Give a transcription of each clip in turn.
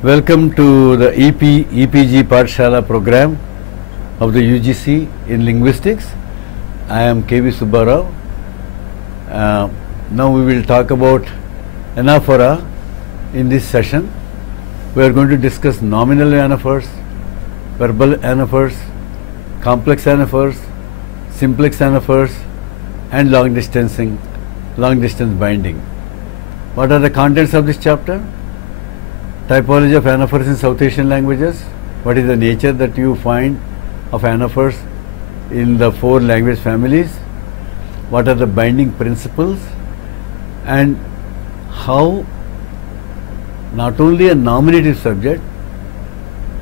Welcome to the EPG Pathshala program of the UGC in linguistics. I am KV Subbarao. Now we will talk about anaphora in this session. We are going to discuss nominal anaphors, verbal anaphors, complex anaphors, simplex anaphors, and long distance binding. What are the contents of this chapter? Typology of anaphors in South Asian languages. What is the nature that you find of anaphors in the 4 language families? What are the binding principles? And how not only a nominative subject,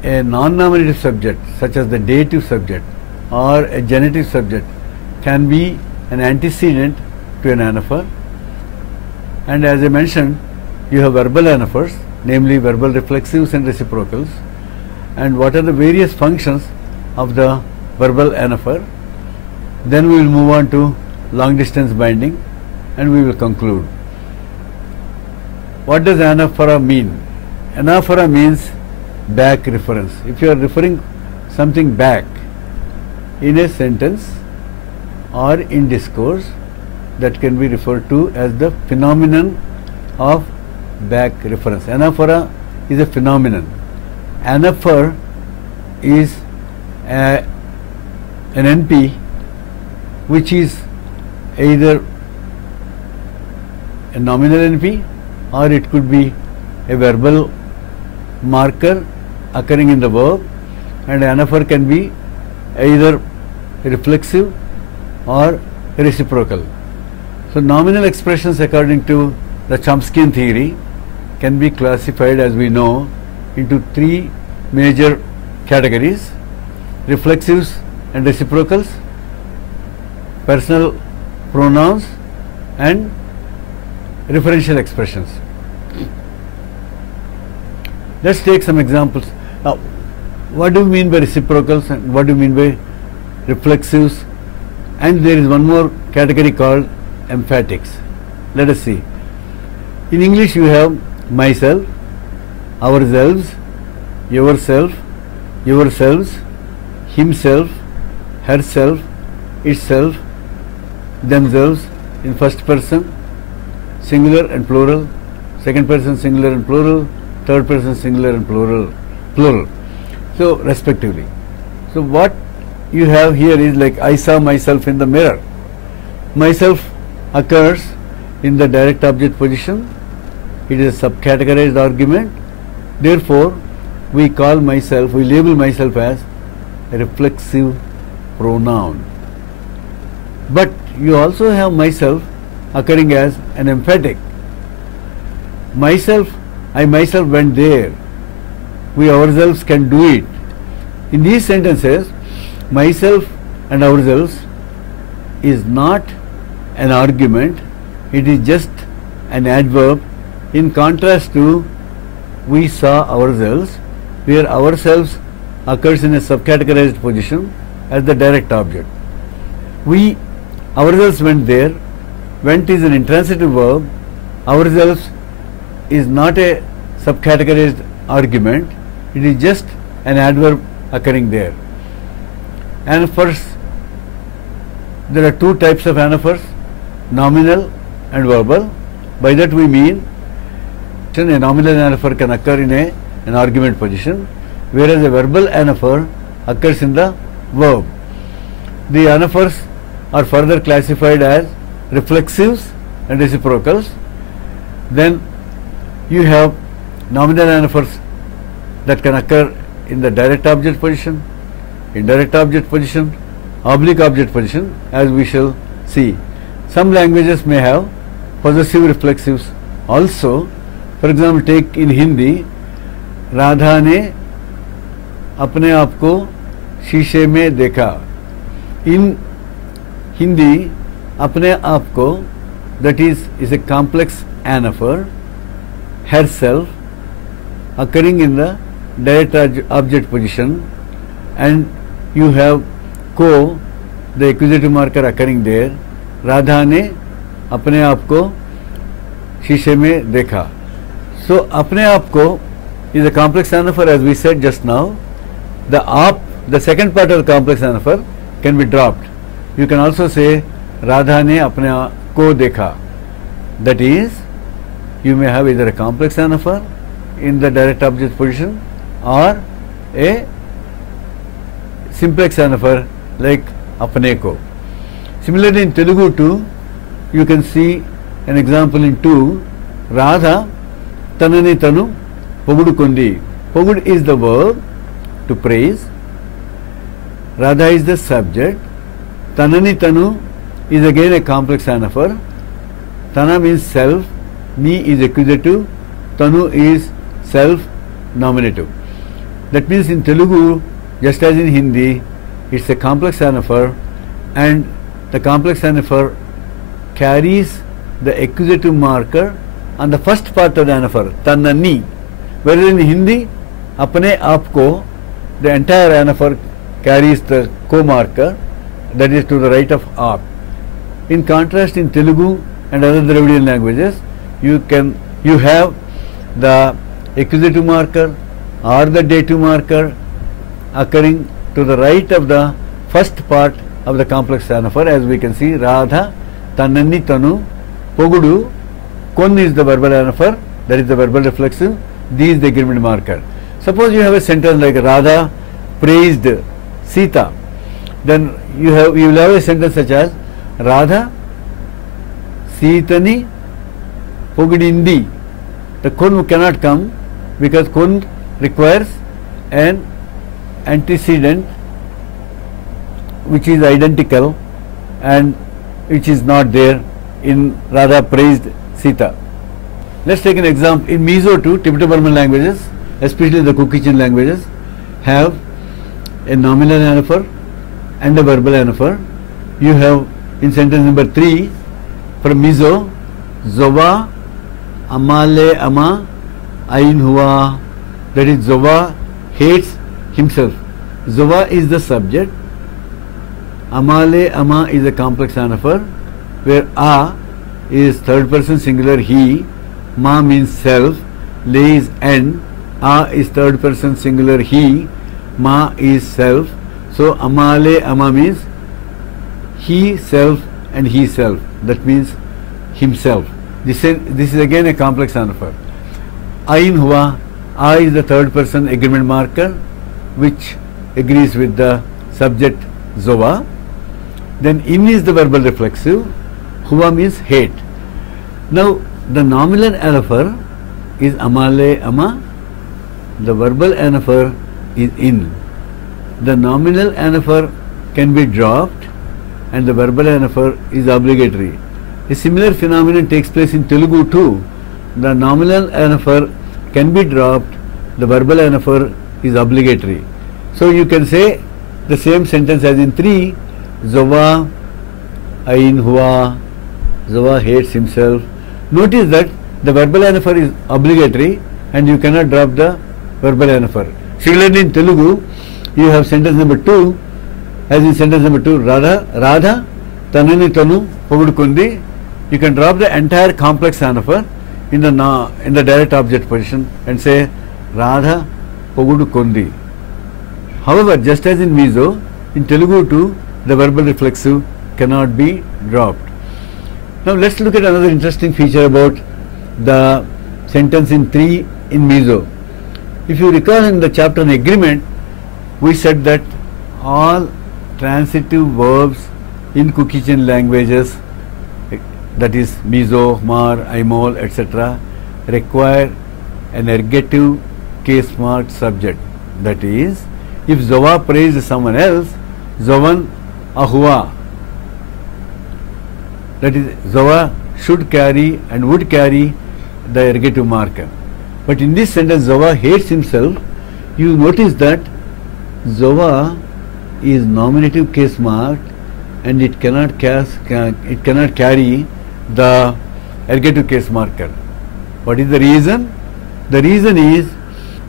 a non-nominative subject such as the dative subject or a genitive subject can be an antecedent to an anaphor. And as I mentioned, you have verbal anaphors, namely verbal reflexives and reciprocals, and what are the various functions of the verbal anaphor. Then we will move on to long distance binding and we will conclude. What does anaphora mean? Anaphora means back reference. If you are referring something back in a sentence or in discourse, that can be referred to as the phenomenon of back reference. Anaphora is a phenomenon. Anaphor is an NP which is either a nominal NP or it could be a verbal marker occurring in the verb, and anaphor can be either reflexive or reciprocal. So nominal expressions according to the Chomskyan theory can be classified, as we know, into 3 major categories: reflexives and reciprocals, personal pronouns, and referential expressions. Let's take some examples. Now, what do you mean by reciprocals and what do you mean by reflexives? And there is one more category called emphatics. Let us see. In English you have myself, ourselves, yourself, yourselves, himself, herself, itself, themselves in first person, singular and plural, second person singular and plural, third person singular and plural. So respectively. So what you have here is like I saw myself in the mirror. Myself occurs in the direct object position. It is a subcategorized argument. Therefore, we label myself as a reflexive pronoun. But you also have myself occurring as an emphatic. I myself went there. We ourselves can do it. In these sentences, myself and ourselves is not an argument, it is just an adverb, in contrast to we saw ourselves, where ourselves occurs in a subcategorized position as the direct object. We ourselves went there. Went is an intransitive verb. Ourselves is not a subcategorized argument, it is just an adverb occurring there. Anaphors, there are 2 types of anaphors, nominal and verbal. By that we mean a nominal anaphor can occur in an argument position, whereas a verbal anaphor occurs in the verb. The anaphors are further classified as reflexives and reciprocals. Then you have nominal anaphors that can occur in the direct object position, indirect object position, oblique object position, as we shall see. Some languages may have possessive reflexives also. For example, take in Hindi, Radha ने अपने आप को शीशे में देखा. In Hindi, अपने आप को, that is a complex anaphor, herself occurring in the direct object position, and you have को, the accusative marker occurring there. Radha ने अपने आप को शीशे में देखा. So अपने आप को is a complex anaphor, as we said just now. The second part of the complex anaphor can be dropped. You can also say Radha ne apne ko dekha. That is, you may have either a complex anaphor in the direct object position or a simplex anaphor like apne ko. Similarly, in Telugu too, you can see an example in 2. Radha tanani tanu pogudukundi. Pogud is the verb to praise. Radha is the subject. Tanani tanu is again a complex anaphor. Tana means self, ni is accusative, tanu is self nominative. That means in Telugu, just as in Hindi, it's a complex anaphor, and the complex anaphor carries the accusative marker on the first part of the anaphor, tanani. Whereas in Hindi, apne aapko, the entire anaphor carries the co-marker, that is to the right of aap. In contrast, in Telugu and other Dravidian languages, you have the accusative marker or the dative marker occurring to the right of the first part of the complex anaphor, as we can see, Radha, Tanani, Tanu, Pogudu, Kon is the verbal anaphor, that is the verbal reflexive, D is the agreement marker. Suppose you have a sentence like Radha praised Sita, then you will have a sentence such as Radha Sitani Pogudindi. The Kon cannot come because Kon requires an antecedent which is identical and which is not there in Radha praised Sita. Let's take an example. In Mizo too, Tibeto-Burman languages, especially the Kuki-Chin languages, have a nominal anaphor and a verbal anaphor. You have in sentence number 3 from Mizo, Zowa Amale Ama Ain Hua. That is, Zowa hates himself. Zowa is the subject. Amale Ama is a complex anaphor, where A is third person singular he, Ma means self, Le is N, A is third person singular he, Ma is self. So Amale Ama means he self and he self. That means himself. This is again a complex anaphor. Ain Hua, A is the third person agreement marker which agrees with the subject Zowa. Then In is the verbal reflexive, Hua means hate. Now the nominal anaphor is Amale Ama, the verbal anaphor is In. The nominal anaphor can be dropped and the verbal anaphor is obligatory. A similar phenomenon takes place in Telugu too. The nominal anaphor can be dropped, the verbal anaphor is obligatory. So you can say the same sentence as in 3, Zowa Ain Hua, Zowa hates himself. Notice that the verbal anaphor is obligatory and you cannot drop the verbal anaphor. Similarly in Telugu, you have sentence number 2, as in sentence number 2, Radha Tanani Tanu Pogudukundi. You can drop the entire complex anaphor in the direct object position and say Radha Pogudukundi. However, just as in Mizo, in Telugu too, the verbal reflexive cannot be dropped. Now let's look at another interesting feature about the sentence in 3 in Mizo. If you recall in the chapter on agreement, we said that all transitive verbs in Kuki-Chin languages, that is Mizo, Mar, Aimol, etc., require an ergative case marked subject. That is, if Zowa praised someone else, Zovan Ahua, that is, Zowa should carry and would carry the ergative marker. But in this sentence, Zowa hates himself. You notice that Zowa is nominative case marked and it cannot carry the ergative case marker. What is the reason? The reason is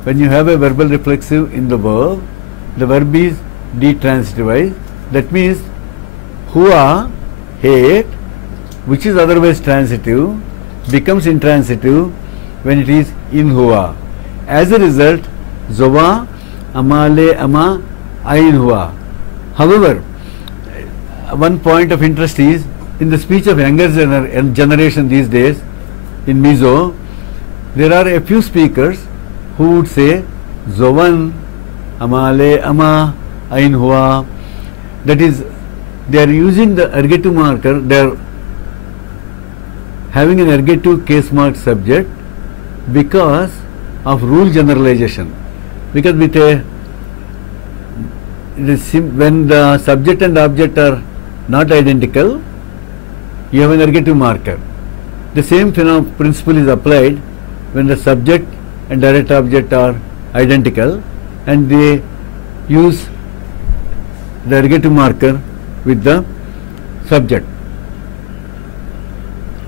when you have a verbal reflexive in the verb is detransitivized. That means Hua, hate, which is otherwise transitive, becomes intransitive when it is in Hua. As a result, Zowa, Amale, Ama, Ain hua. However, one point of interest is in the speech of younger generation these days in Mizo, there are a few speakers who would say Zovan, Amale, Ama, Ain hua. That is, they are using the ergative marker, they are having an ergative case mark subject because of rule generalization. Because with when the subject and object are not identical, you have an ergative marker. The same principle is applied when the subject and direct object are identical and they use the ergative marker with the subject.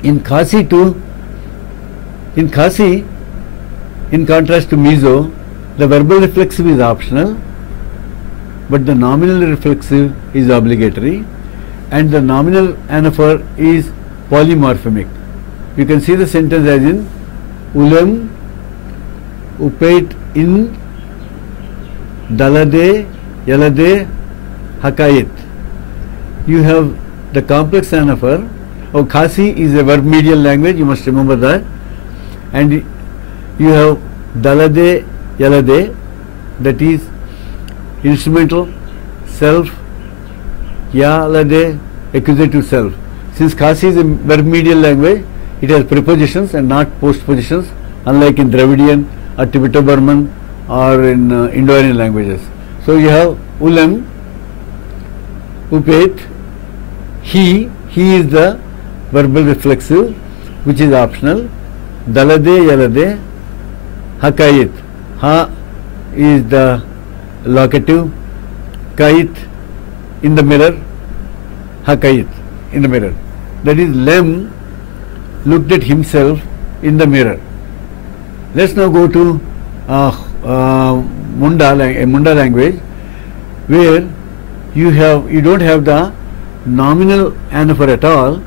In Khasi too, in contrast to Mizo, the verbal reflexive is optional, but the nominal reflexive is obligatory, and the nominal anaphor is polymorphemic. You can see the sentence as in Ulam upait in dalade yalade hakayit. You have the complex anaphor. Oh, Khasi is a verb medial language, you must remember that. And you have dalade yalade, that is instrumental, self, yalade, accusative self. Since Khasi is a verb medial language, it has prepositions and not postpositions, unlike in Dravidian or Tibeto-Burman or in Indo-Aryan languages. So you have Ulam, Upet, he is the verbal reflexive which is optional, Dalade, Yalade, Hakayit, Ha is the locative, Kait in the mirror, Hakayit in the mirror. That is, Lem looked at himself in the mirror. Let's now go to Munda language, where you don't have the nominal anaphor at all,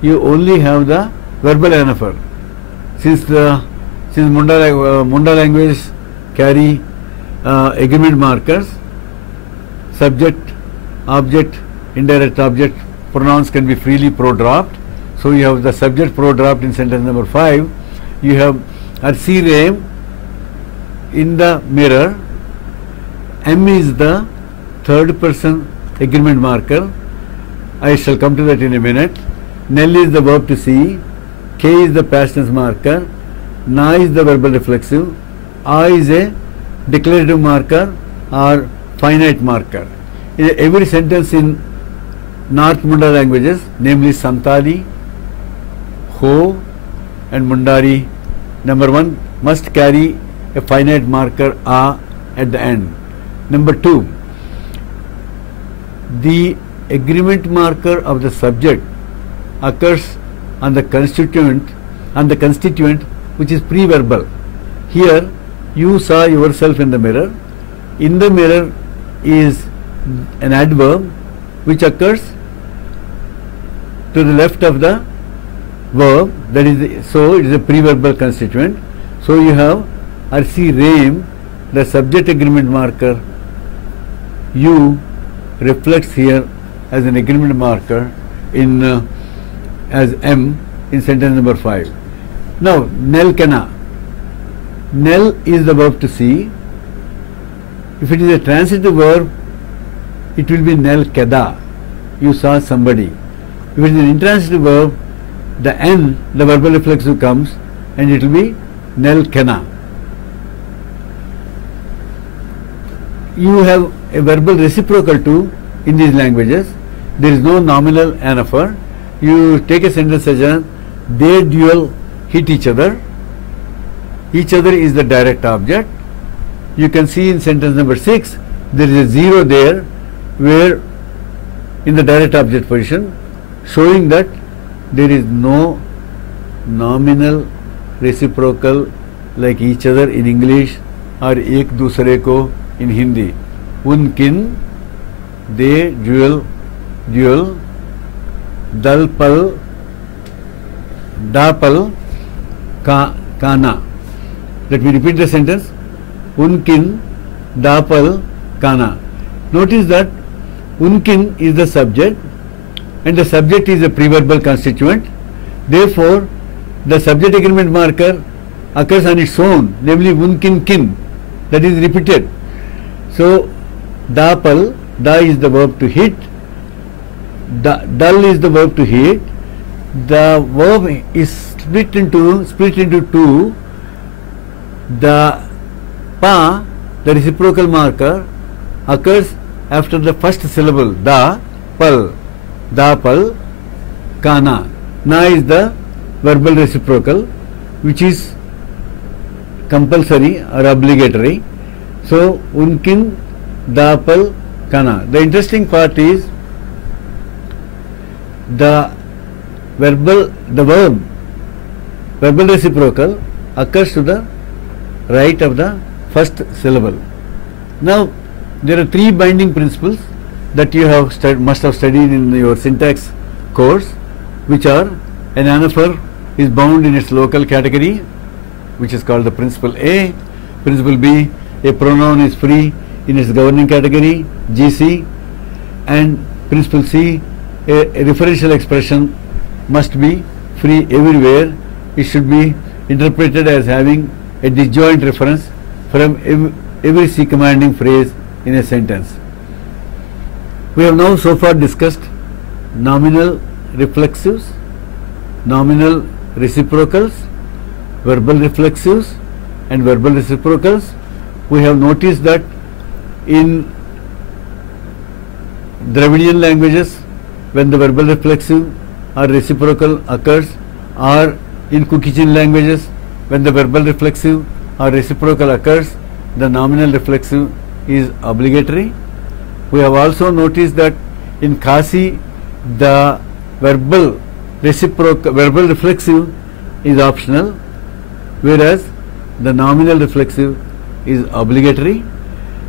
you only have the verbal anaphor. Since Munda language carry agreement markers, subject, object, indirect object, pronouns can be freely pro-dropped. So you have the subject pro-dropped in sentence number 5. You have Arsi Reim in the mirror. M is the third person agreement marker. I shall come to that in a minute. Nell is the verb to see. K is the past tense marker. Na is the verbal reflexive. A is a declarative marker or finite marker. In every sentence in North Munda languages, namely Santali, Ho and Mundari, number 1 must carry a finite marker A at the end. Number 2, the agreement marker of the subject occurs on the constituent which is pre-verbal. Here you saw yourself in the mirror. In the mirror is an adverb which occurs to the left of the verb, that is, so it is a pre-verbal constituent. So you have Arsi Reim, the subject agreement marker U reflects here as an agreement marker in as M in sentence number 5. Now Nel Kana. Nel is the verb to see. If it is a transitive verb, it will be Nel Keda. You saw somebody. If it is an intransitive verb, the N, the verbal reflexive comes and it will be Nel Kena. You have a verbal reciprocal too in these languages. There is no nominal anaphor. You take a sentence such as they duel hit each other. Each other is the direct object. You can see in sentence number 6 there is a 0 there, where in the direct object position, showing that there is no nominal reciprocal like each other in English or ek dusre ko in Hindi. Unkin, they duel, dal pal, da pal, kana. Let me repeat the sentence. Unkin dapal kana. Notice that unkin is the subject and the subject is a preverbal constituent. Therefore, the subject agreement marker occurs on its own, namely unkin kin, that is repeated. So, dapal, da is the verb to hit, dull is the verb to hit. The verb is split into two. The pa, the reciprocal marker, occurs after the first syllable, da, pal, kana. Na is the verbal reciprocal, which is compulsory or obligatory. So, unkin dapal kana. The interesting part is the verbal reciprocal occurs to the right of the first syllable. Now, there are three binding principles that you must have studied in your syntax course, which are: an anaphor is bound in its local category, which is called the principle A. Principle B, a pronoun is free in its governing category, GC. And principle C, a referential expression must be free everywhere. It should be interpreted as having a disjoint reference from every C commanding phrase in a sentence. We have now so far discussed nominal reflexives, nominal reciprocals, verbal reflexives and verbal reciprocals. We have noticed that in Dravidian languages, when the verbal reflexive or reciprocal occurs, or in Kukichin languages, when the verbal reflexive or reciprocal occurs, the nominal reflexive is obligatory. We have also noticed that in Khasi, the verbal reflexive is optional, whereas the nominal reflexive is obligatory.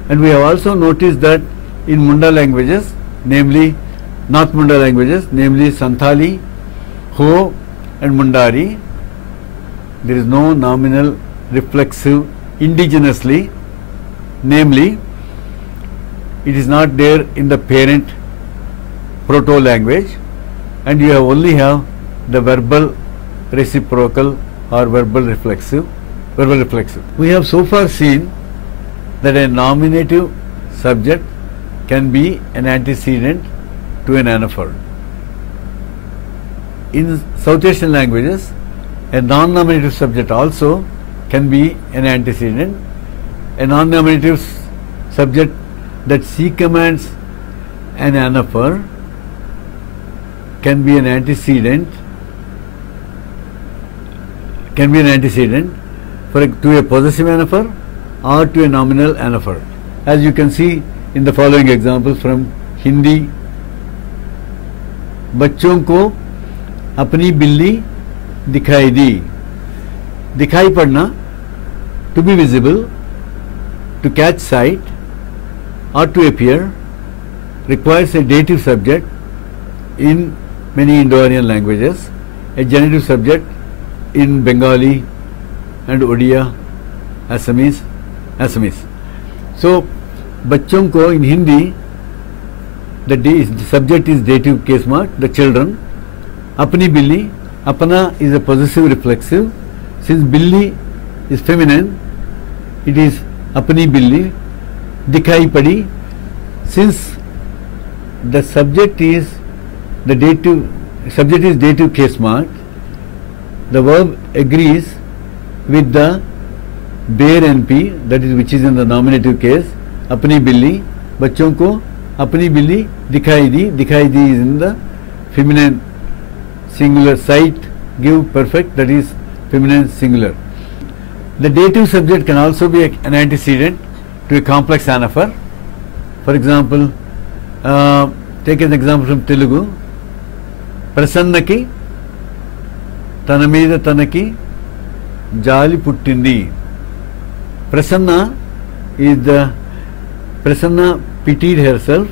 And we have also noticed that in Munda languages, namely North Munda languages, namely Santali, Ho and Mundari, there is no nominal reflexive indigenously, namely it is not there in the parent proto language, and you only have the verbal reciprocal or verbal reflexive. We have so far seen that a nominative subject can be an antecedent to an anaphor. In South Asian languages, a non-nominative subject also can be an antecedent. A non-nominative subject that C commands an anaphor can be an antecedent to a possessive anaphor or to a nominal anaphor. As you can see in the following example from Hindi, बच्चों को अपनी बिल्ली दिखाई दी. दिखाई पड़ना, to be visible, to catch sight or to appear, requires a dative subject in many Indo-Aryan languages, a genitive subject in Bengali and Odia, Assamese. So, बच्चों को in Hindi, the subject is dative case mark, the children. Apni billi, apna is a possessive reflexive. Since billi is feminine, it is apni billi. Dikhai padi, since the subject is dative case mark, the verb agrees with the bare NP, that is which is in the nominative case. Apni billi, बच्चों को अपनी बिल्ली दिखाई दी is in the feminine singular. Sight, give, perfect, that is feminine singular. The dative subject can also be an antecedent to a complex anaphor. For example, take an example from Telugu. Prasannaki tana meeda tanaki jali puttindi. Prasanna pitied herself,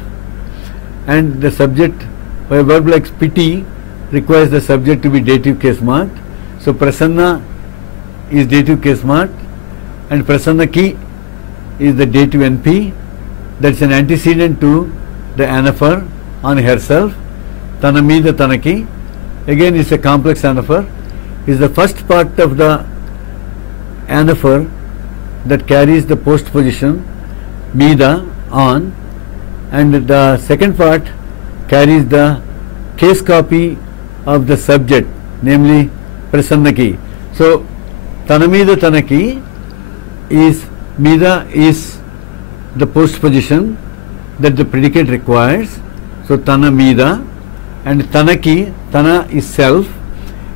and the subject, a verb like pity requires the subject to be dative case marked. So Prasanna is dative case marked, and Prasannaki is the dative NP. That's an antecedent to the anaphor on herself. Tanamida Tanaki, again is a complex anaphor, is the first part of the anaphor that carries the postposition Mida on, and the second part carries the case copy of the subject, namely Prasannaki. So Tanamida Tanaki is, Mida is the postposition that the predicate requires. So Tanamida, and Tanaki, Tana is self,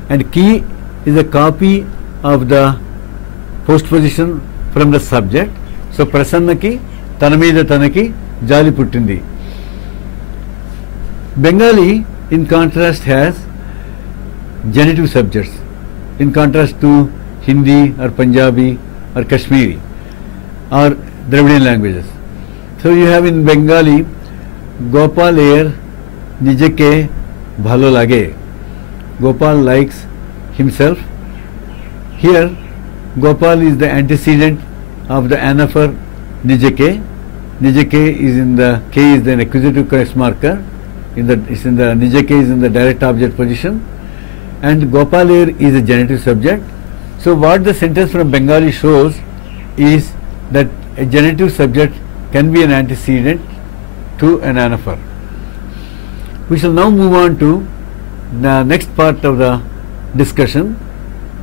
and Ki is a copy of the postposition from the subject. So Prasannaki, Tanamida Tanaki, Jali Puttindi. Bengali, in contrast, has genitive subjects, in contrast to Hindi or Punjabi or Kashmiri or Dravidian languages. So you have in Bengali, Gopal er Nijeke bhalo lage. Gopal likes himself. Here, Gopal is the antecedent of the anaphor Nijeke. Nijeke is in the, K is the accusative case marker. Nijeke is in the direct object position, and Gopal er is a genitive subject. So what the sentence from Bengali shows is that a genitive subject can be an antecedent to an anaphor. We shall now move on to the next part of the discussion,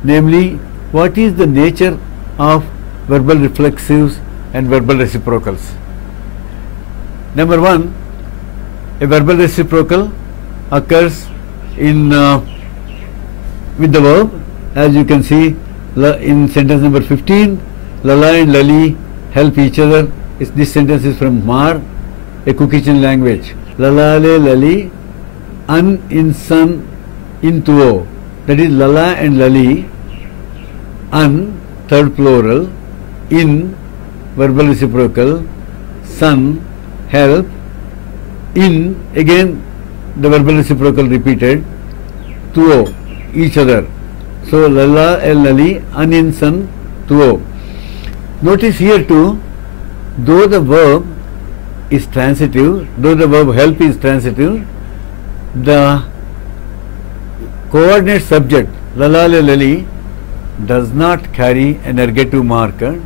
namely what is the nature of verbal reflexives and verbal reciprocals. Number one, a verbal reciprocal occurs in with the verb, as you can see in sentence number 15, Lala and Lali help each other. This sentence is from Mar, a Cookican language. Lalale Lali, an insan intuo. That is Lala and Lali, an, third plural, in, verbal reciprocal, san, help, in, again the verbal reciprocal repeated, tuo, each other. So Lala and Lali, an insan tuo. Notice here too, though the verb is transitive, though the verb help is transitive, the coordinate subject Lalale Lali does not carry an ergative marker,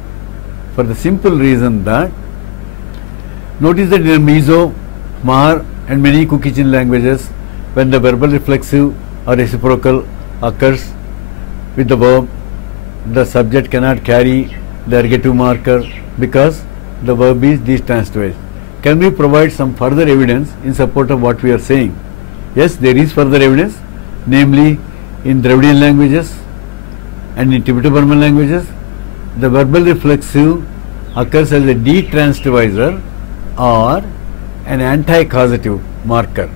for the simple reason that, notice that in Mizo, Mahar and many Cookican languages, when the verbal reflexive or reciprocal occurs with the verb, the subject cannot carry the ergative marker because the verb is detransitivized. Can we provide some further evidence in support of what we are saying? Yes, there is further evidence, namely in Dravidian languages and in Tibeto-Burman languages, the verbal reflexive occurs as a detransitivizer or an anti-causative marker.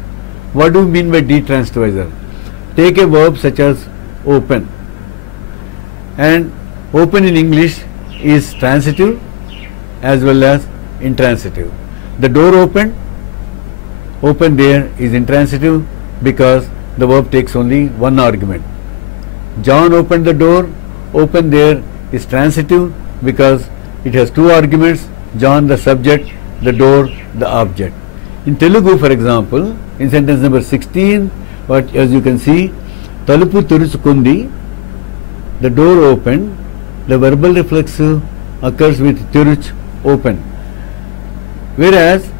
What do we mean by detransitivizer? Take a verb such as open, and open in English is transitive as well as intransitive. The door opened, open there is intransitive because the verb takes only one argument. John opened the door, open there is transitive because it has two arguments, John the subject, the door the object. In Telugu, for example, in sentence number 16, what as you can see, Talupu Teruchukundi, the door opened, the verbal reflexive occurs with Teruch, open. Whereas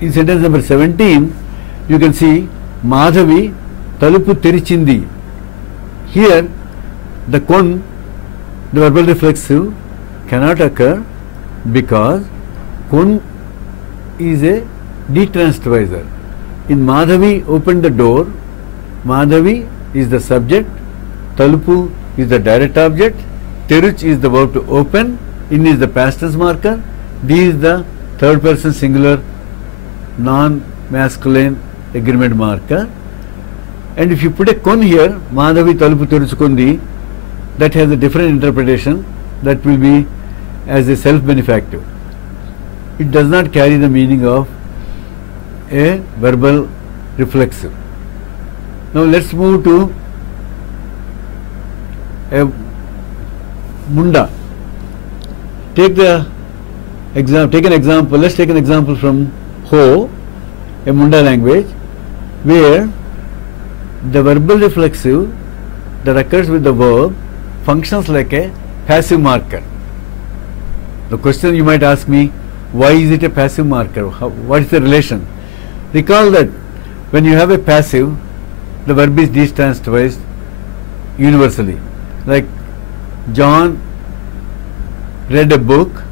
in sentence number 17, you can see Madhavi Talupu Terichindi. Here the kon, the verbal reflexive, cannot occur because kon is a detransitivizer. In Madhavi opened the door, Madhavi is the subject, Talupu is the direct object, Teruch is the verb to open, in is the past tense marker, D is the third person singular non-masculine agreement marker. And if you put a kon here, Madhavi Talupu Teruchukundi, that has a different interpretation, that will be as a self-benefactive. It does not carry the meaning of a verbal reflexive. Now let's move to a munda. Take an example. Let's take an example from Ho, a Munda language, where the verbal reflexive that occurs with the verb functions like a passive marker. The question you might ask me, why is it a passive marker? What is the relation? Recall that when you have a passive, the verb is detransposed universally. Like John read a book.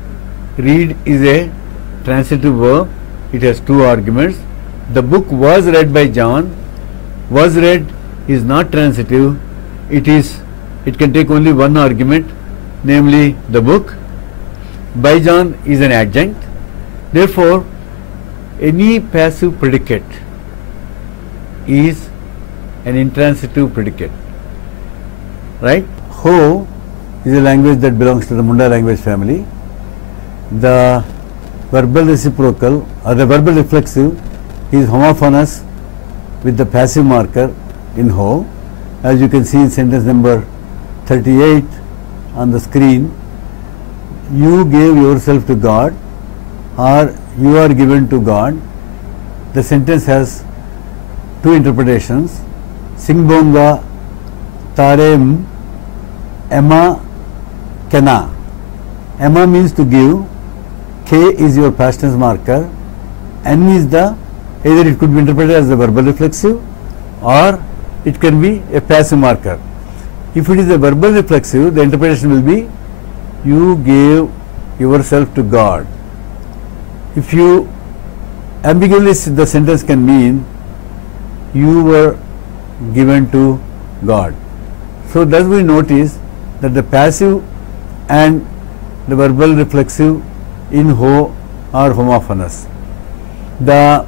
Read is a transitive verb. It has two arguments. The book was read by John. Was read is not transitive. It can take only one argument, namely the book. By John is an adjunct. Therefore, any passive predicate is an intransitive predicate. Right? Ho is a language that belongs to the Munda language family. The verbal reciprocal or the verbal reflexive is homophonous with the passive marker in Ho. As you can see in sentence number 38 on the screen, you gave yourself to God, or you are given to God. The sentence has two interpretations. Singbonga tarem Emma Kena. Emma means to give, K is your past tense marker, N is the, either it could be interpreted as a verbal reflexive or it can be a passive marker. If it is a verbal reflexive, the interpretation will be you gave yourself to God. If you ambiguously, the sentence can mean you were given to God. So thus we notice that the passive and the verbal reflexive in Ho are homophonous. The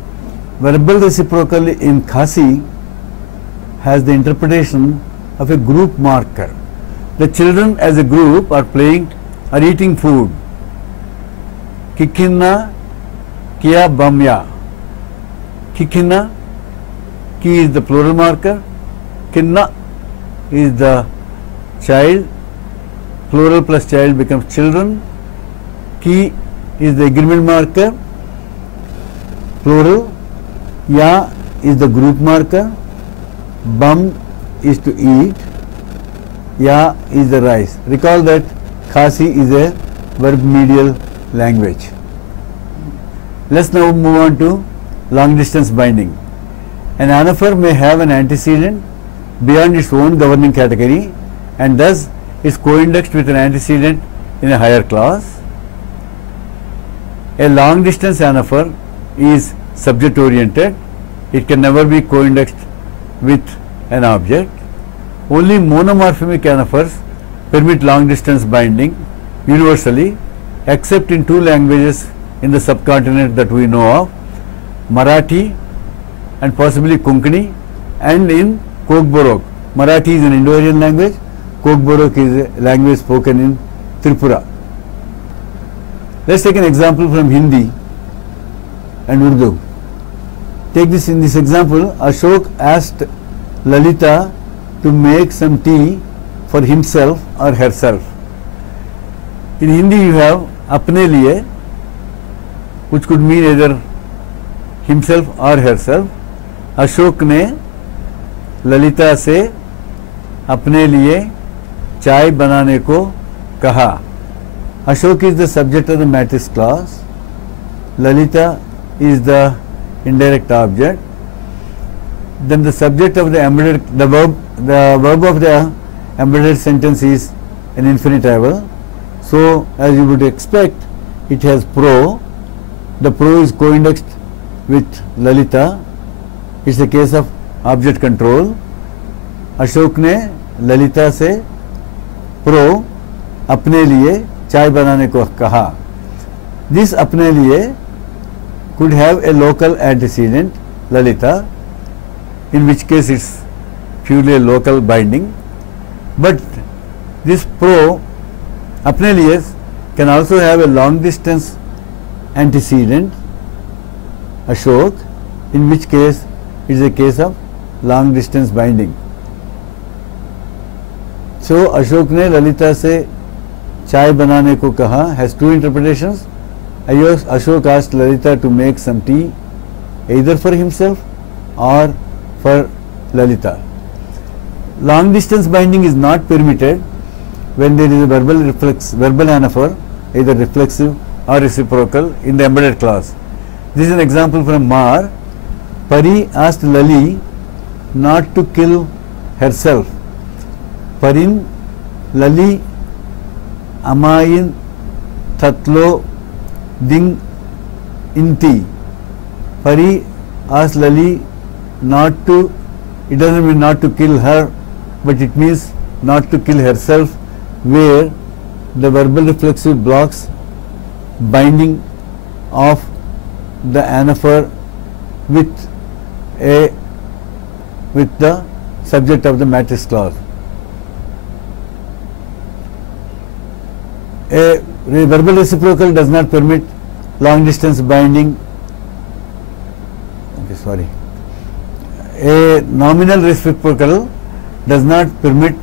verbal reciprocal in Khasi has the interpretation of a group marker. The children as a group are eating food. Kikinna Kia Bamya. Kikinna, Ki is the plural marker, Kinna is the child, plural plus child becomes children, Ki is the agreement marker, plural, Ya is the group marker, Bam is to eat, Ya is the rice. Recall that Khasi is a verb medial language. Let's now move on to long distance binding. An anaphor may have an antecedent beyond its own governing category and thus is co-indexed with an antecedent in a higher class. A long distance anaphor is subject oriented. It can never be co-indexed with an object. Only monomorphemic anaphors permit long distance binding universally, except in two languages in the subcontinent that we know of, Marathi and possibly Konkani, and in Kokborok. Marathi is an Indo-Aryan language, Kokborok is a language spoken in Tripura. Let's take an example from Hindi and Urdu. Take this in this example, Ashok asked Lalita to make some tea for himself or herself. In Hindi you have apne liye, which could mean either himself or herself. Ashok ने ललिता से अपने लिए चाय बनाने को कहा. Ashok is the subject of the matrix clause. Lalita is the indirect object. Then the subject of the embedded, the verb of the embedded sentence is an infinitival. So as you would expect, it has pro. The pro is co-indexed with Lalita. It's a case of object control. Ashok ने ललिता से pro अपने लिए चाय बनाने को कहा. This अपने लिए could have a local antecedent Lalita, in which case it's purely a local binding. But this pro अपने लिए can also have a long distance antecedent Ashok, in which case it is a case of long distance binding. So Ashok ने ललिता से चाय बनाने को कहा has two interpretations. Ashok asked Lalita to make some tea either for himself or for Lalita. Long distance binding is not permitted when there is a verbal anaphor, either reflexive or reciprocal, in the embedded clause. This is an example from Mar. Pari asked Lali not to kill herself. Parin Lali Amayin Tatlo Ding Inti. Pari asked Lali not to, it doesn't mean not to kill her, but it means not to kill herself, where the verbal reflexive blocks binding of the anaphor with the subject of the matrix clause. A verbal reciprocal does not permit long distance binding. Okay, sorry. A nominal reciprocal does not permit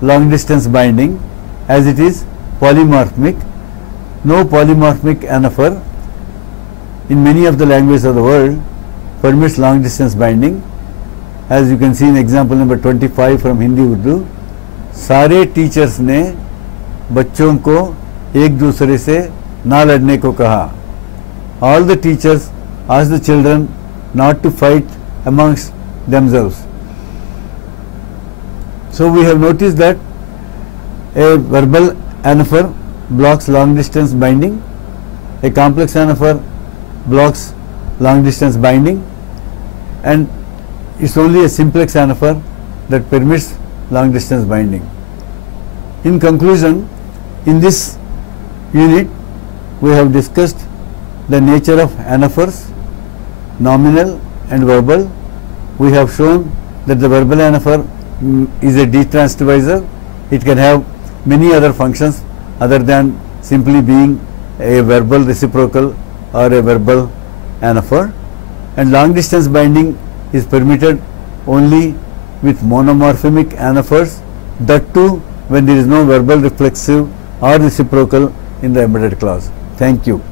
long distance binding, as it is polymorphic. No polymorphic anaphor in many of the languages of the world permits long distance binding. As you can see in example number 25 from Hindi Urdu, सारे teachers ने बच्चों को एक दूसरे से ना लड़ने को कहा. All the teachers asked the children not to fight amongst themselves. So we have noticed that a verbal anaphor blocks long distance binding, a complex anaphor blocks long distance binding, and it's only a simplex anaphor that permits long distance binding. In conclusion, in this unit we have discussed the nature of anaphors, nominal and verbal. We have shown that the verbal anaphor is a detransdivisor. It can have many other functions other than simply being a verbal reciprocal or a verbal anaphor, and long distance binding is permitted only with monomorphemic anaphors, that too when there is no verbal reflexive or reciprocal in the embedded clause. Thank you.